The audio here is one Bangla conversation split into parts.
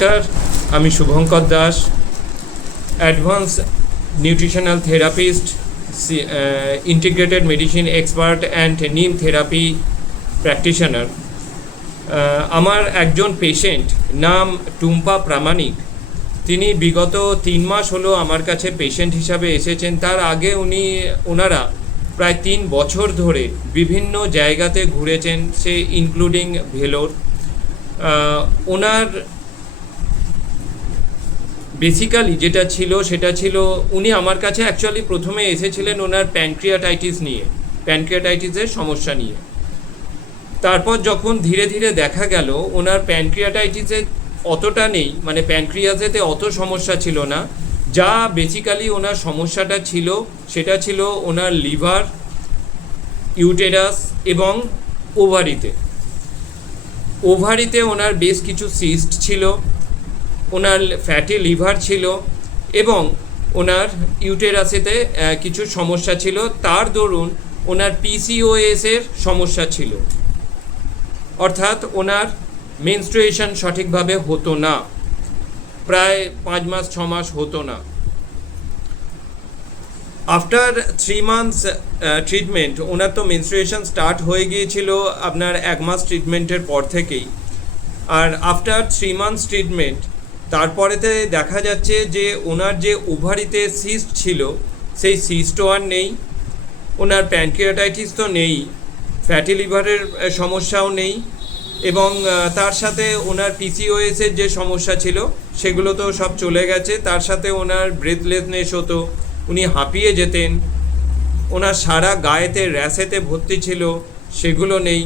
নমস্কার, আমি Shubhankar Das, advance nutritional therapist, integrated medicine expert and নিম থেরাপি প্র্যাকটিশনার। আমার একজন পেশেন্ট নাম টুম্পা প্রামাণিক। তিনি বিগত 3 মাস হলো আমার কাছে পেশেন্ট হিসাবে এসেছেন। তার আগে ওনারা প্রায় 3 বছর ধরে বিভিন্ন জায়গাতে ঘুরেছেন, সে ইনক্লুডিং ভেলোর। ওনার বেসিক্যালি যেটা ছিল সেটা ছিল, উনি আমার কাছে অ্যাকচুয়ালি প্রথমে এসেছিলেন ওনার প্যানক্রিয়াটাইটিস নিয়ে, প্যানক্রিয়াটাইটিসের সমস্যা নিয়ে। তারপর যখন ধীরে ধীরে দেখা গেল ওনার প্যানক্রিয়াটাইটিসে অতটা নেই, মানে প্যানক্রিয়াসেতে অত সমস্যা ছিল না। যা বেসিক্যালি ওনার সমস্যাটা ছিল সেটা ছিল ওনার লিভার, ইউটেরাস এবং ওভারিতে ওনার বেশ কিছু সিস্ট ছিল, ওনার ফ্যাটি লিভার ছিল এবং ওনার ইউটেরাসেতে কিছু সমস্যা ছিল। তার দরুন ওনার পিসিওএসের সমস্যা ছিল, অর্থাৎ ওনার মেনস্ট্রুয়েশন সঠিকভাবে হতো না, প্রায় 5 মাস 6 মাস হতো না। আফটার 3 মান্থস ট্রিটমেন্ট ওনার তো মেনস্ট্রুয়েশন স্টার্ট হয়ে গিয়েছিল আপনার 1 মাস ট্রিটমেন্টের পর থেকেই। আর আফটার 3 মান্থস ট্রিটমেন্ট তারপরেতে দেখা যাচ্ছে যে ওনার যে ওভারিতে সিস্ট ছিল সেই সিস্টও আর নেই, ওনার প্যানক্রিয়াটাইটিস তো নেই, ফ্যাটি লিভারের সমস্যাও নেই এবং তার সাথে ওনার পিসিওএসের যে সমস্যা ছিল সেগুলো তো সব চলে গেছে। তার সাথে ওনার ব্রেথলেসনেস হতো, উনি হাঁপিয়ে যেতেন, ওনার সারা গায়েতে র্যাশেতে ভর্তি ছিল, সেগুলো নেই।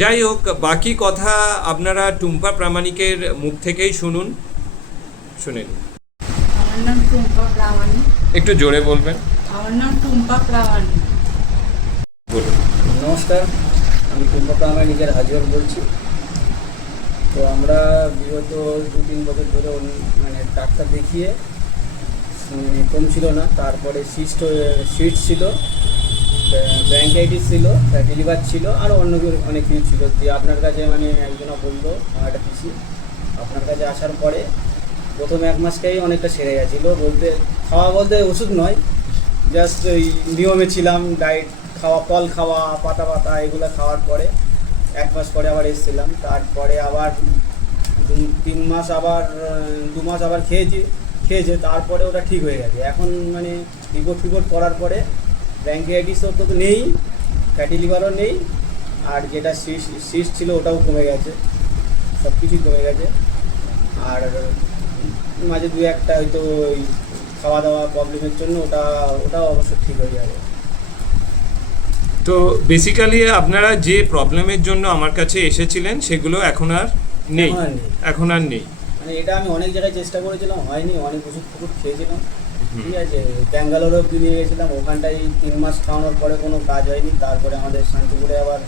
যাই হোক, বাকি কথা আপনারা টুম্পা প্রামাণিকের মুখ থেকেই শুনুন। শুনেন। আমার নাম টুম্পা প্রামাণিক। একটু জোরে বলবেন। আমার নাম টুম্পা প্রামাণিক। বলুন। নমস্কার, আমি টুম্পা প্রামাণিকের হাজির বলছি। তো আমরা বিগত 2-3 বছর ধরে মানে ডাক্তার দেখিয়ে কমছিল না। তারপরে সিস্ট ছিল, ব্রঙ্কাইটিস ছিল, ফ্যাটি লিভার ছিল, আর অন্য অনেক কিছু ছিল। দিয়ে আপনার কাছে মানে একজনা বললো, আমার একটা পিসি, আপনার কাছে আসার পরে প্রথম 1 মাসটাই অনেকটা সেরে গেছিলো। বলতে ওষুধ নয়, জাস্ট ওই নিয়মে ছিলাম, ডায়েট খাওয়া, ফল খাওয়া, পাতা এগুলো খাওয়ার পরে 1 মাস পরে আবার এসেছিলাম। তারপরে আবার 2 মাস আবার খেয়েছে, তারপরে ওটা ঠিক হয়ে গেছে। এখন মানে রিপোর্ট করার পরে ব্রঙ্কাইটিসও তো নেই, ফ্যাটি লিভারও নেই, আর যেটা সিস্ট ছিল ওটাও কমে গেছে, সব কিছুই কমে গেছে। আর মাঝে 2-1টা হয়তো ওই খাওয়া দাওয়া প্রবলেমের জন্য ওটাও অবশ্য ঠিক হয়ে যাবে। তো বেসিক্যালি আপনারা যে প্রবলেমের জন্য আমার কাছে এসেছিলেন সেগুলো এখন আর নেই। মানে এটা আমি অনেক জায়গায় চেষ্টা করেছিলাম, হয়নি। অনেক ওষুধ খেয়েছিলাম, ঠিক আছে। ব্যাঙ্গালোরে অব্দি নিয়ে গেছিলাম, ওখানটায় 3 মাস খাওয়ানোর পরে কোনো কাজ হয়নি। তারপরে আমাদের শান্তিপুরে আবার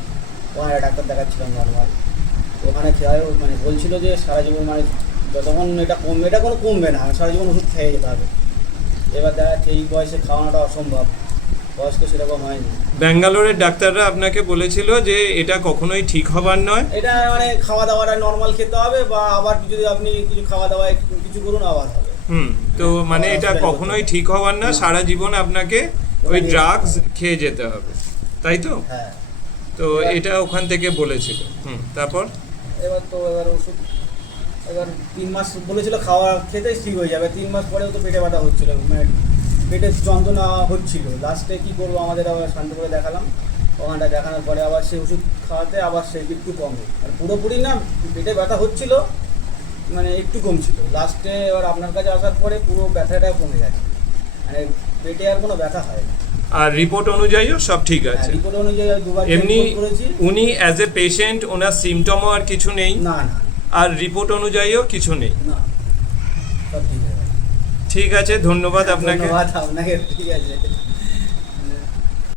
ওখানে ডাক্তার দেখাচ্ছিলাম নর্মাল। ওখানে খেয়ে মানে বলছিল যে সারা জীবন, মানে যতক্ষণ এটা কোনো কমবে না, সারা জীবন ওষুধ খেয়ে যেতে হবে। এবার দেখা যাচ্ছে এই বয়সে খাওয়ানোটা অসম্ভব, বয়স তো সেরকম হয়নি। ব্যাঙ্গালোরের ডাক্তাররা আপনাকে বলেছিল যে এটা কখনোই ঠিক হবার নয়, এটা মানে খাওয়া দাওয়াটা নর্মাল খেতে হবে, বা আবার যদি আপনি কিছু খাওয়া দাওয়ায় কিছু করুন আবার হবে। তো মানে এটা কখনোই ঠিক হবার না, সারা জীবন আপনাকে ওই ড্রাগস খেয়ে যেতে হবে, তাই তো? হ্যাঁ। তো এটা ওখান থেকে বলেছিল। তারপর এবার ওষুধ 3 মাস বলেছিল খেতে ঠিক হয়ে যাবে। 3 মাস পরেও তো পেটে ব্যথা হচ্ছিল, মানে পেটের যন্ত্রণা হচ্ছিল। লাস্টে কী করবো, আমাদের আবার শান্তি করে দেখালাম। ওখানটা দেখানোর পরে আবার সেই ওষুধ খাওয়াতে আবার সেই একটু কমে, আর পুরোপুরি না, পেটে ব্যথা হচ্ছিল, মানে একটু কমছিল। লাস্টে এবার আপনার কাছে আসার পরে পুরো ব্যথাটা কমে গেছে, মানে পেটে আর কোনো ব্যথা হয় না। আর রিপোর্ট অনুযায়ীও সব ঠিক আছে? রিপোর্ট অনুযায়ী 2বার এমনি করেছি। উনি অ্যাজ এ পেশেন্ট ওনার সিমটমও আর কিছু নেই? না। আর রিপোর্ট অনুযায়ীও কিছু নেই? না, সব ঠিক আছে। ঠিক আছে, ধন্যবাদ আপনাকে। ঠিক আছে।